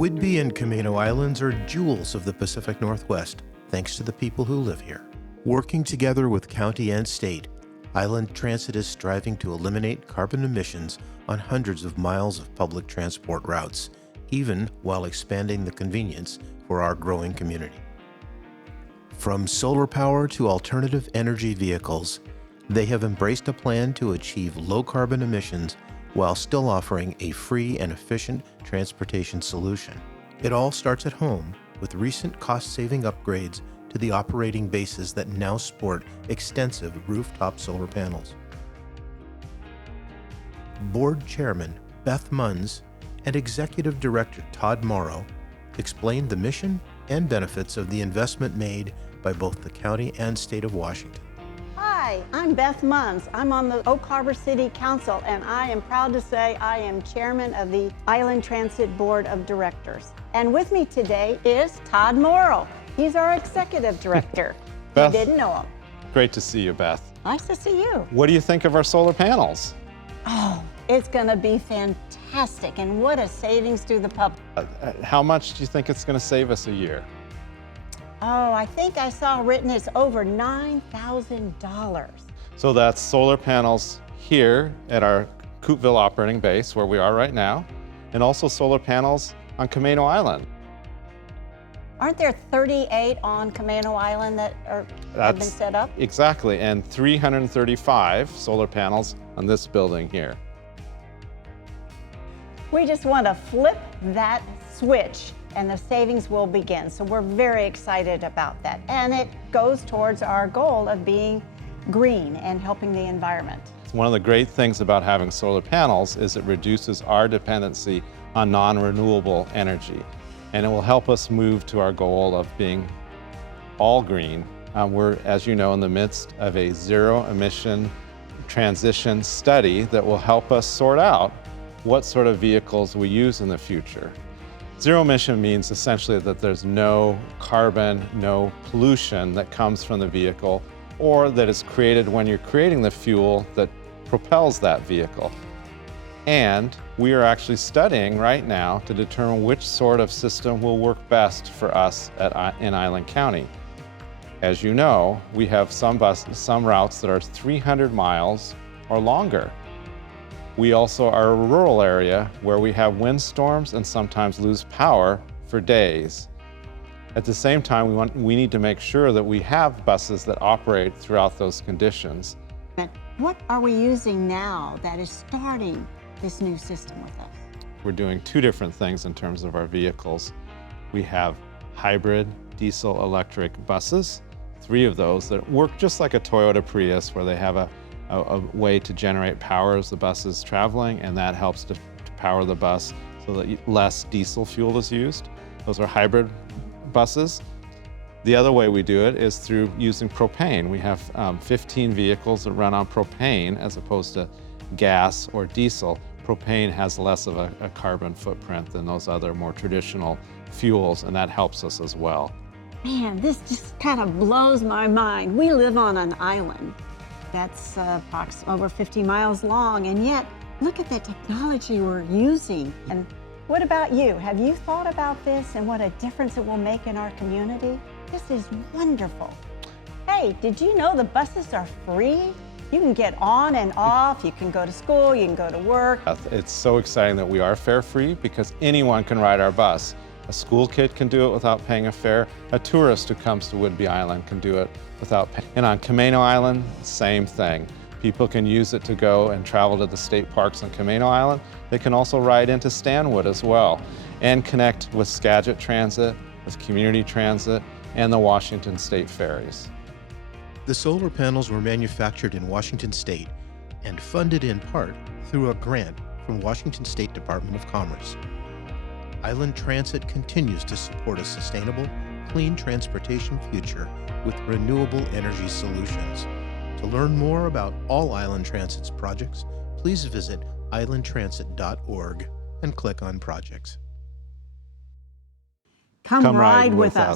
Whidbey and Camano Islands are jewels of the Pacific Northwest, thanks to the people who live here. Working together with county and state, Island Transit is striving to eliminate carbon emissions on hundreds of miles of public transport routes, even while expanding the convenience for our growing community. From solar power to alternative energy vehicles, they have embraced a plan to achieve low carbon emissions while still offering a free and efficient transportation solution. It all starts at home with recent cost-saving upgrades to the operating bases that now sport extensive rooftop solar panels. Board Chairman Beth Munns and Executive Director Todd Morrow explained the mission and benefits of the investment made by both the county and state of Washington. Hi, I'm Beth Munns. I'm on the Oak Harbor City Council, and I am proud to say I am chairman of the Island Transit Board of Directors. And with me today is Todd Morrow. He's our executive director. Beth, You didn't know him. great to see you, Beth. Nice to see you. What do you think of our solar panels? Oh, it's gonna be fantastic, and what a savings to the public. How much do you think it's going to save us a year? Oh, I think I saw written it's over $9,000. So that's solar panels here at our Coupeville operating base, where we are right now, and also solar panels on Camano Island. Aren't there 38 on Camano Island that have been set up? Exactly, and 335 solar panels on this building here. We just want to flip that switch and the savings will begin. So we're very excited about that. And it goes towards our goal of being green and helping the environment. One of the great things about having solar panels is it reduces our dependency on non-renewable energy. And it will help us move to our goal of being all green. We're, as you know, in the midst of a zero emission transition study that will help us sort out what sort of vehicles we use in the future. Zero emission means essentially that there's no carbon, no pollution that comes from the vehicle or that is created when you're creating the fuel that propels that vehicle. And we are actually studying right now to determine which sort of system will work best for us in Island County. As you know, we have some routes that are 300 miles or longer. We also are a rural area where we have windstorms and sometimes lose power for days. At the same time, we need to make sure that we have buses that operate throughout those conditions. What are we using now that is starting this new system with us? We're doing two different things in terms of our vehicles. We have hybrid diesel electric buses, 3 of those that work just like a Toyota Prius, where they have a way to generate power as the bus is traveling, and that helps to power the bus so that less diesel fuel is used. Those are hybrid buses. The other way we do it is through using propane. We have 15 vehicles that run on propane as opposed to gas or diesel. Propane has less of a carbon footprint than those other more traditional fuels, and that helps us as well. Man, this just kind of blows my mind. We live on an island that's approximately over 50 miles long, and yet look at the technology we're using. And what about you? Have you thought about this and what a difference it will make in our community? This is wonderful. Hey, did you know the buses are free? You can get on and off, you can go to school, you can go to work. It's so exciting that we are fare free because anyone can ride our bus. A school kid can do it without paying a fare. A tourist who comes to Whidbey Island can do it without paying. And on Camano Island, same thing. People can use it to go and travel to the state parks on Camano Island. They can also ride into Stanwood as well and connect with Skagit Transit, with Community Transit, and the Washington State Ferries. The solar panels were manufactured in Washington State and funded in part through a grant from Washington State Department of Commerce. Island Transit continues to support a sustainable, clean transportation future with renewable energy solutions. To learn more about all Island Transit's projects, please visit islandtransit.org and click on projects. Come ride with us.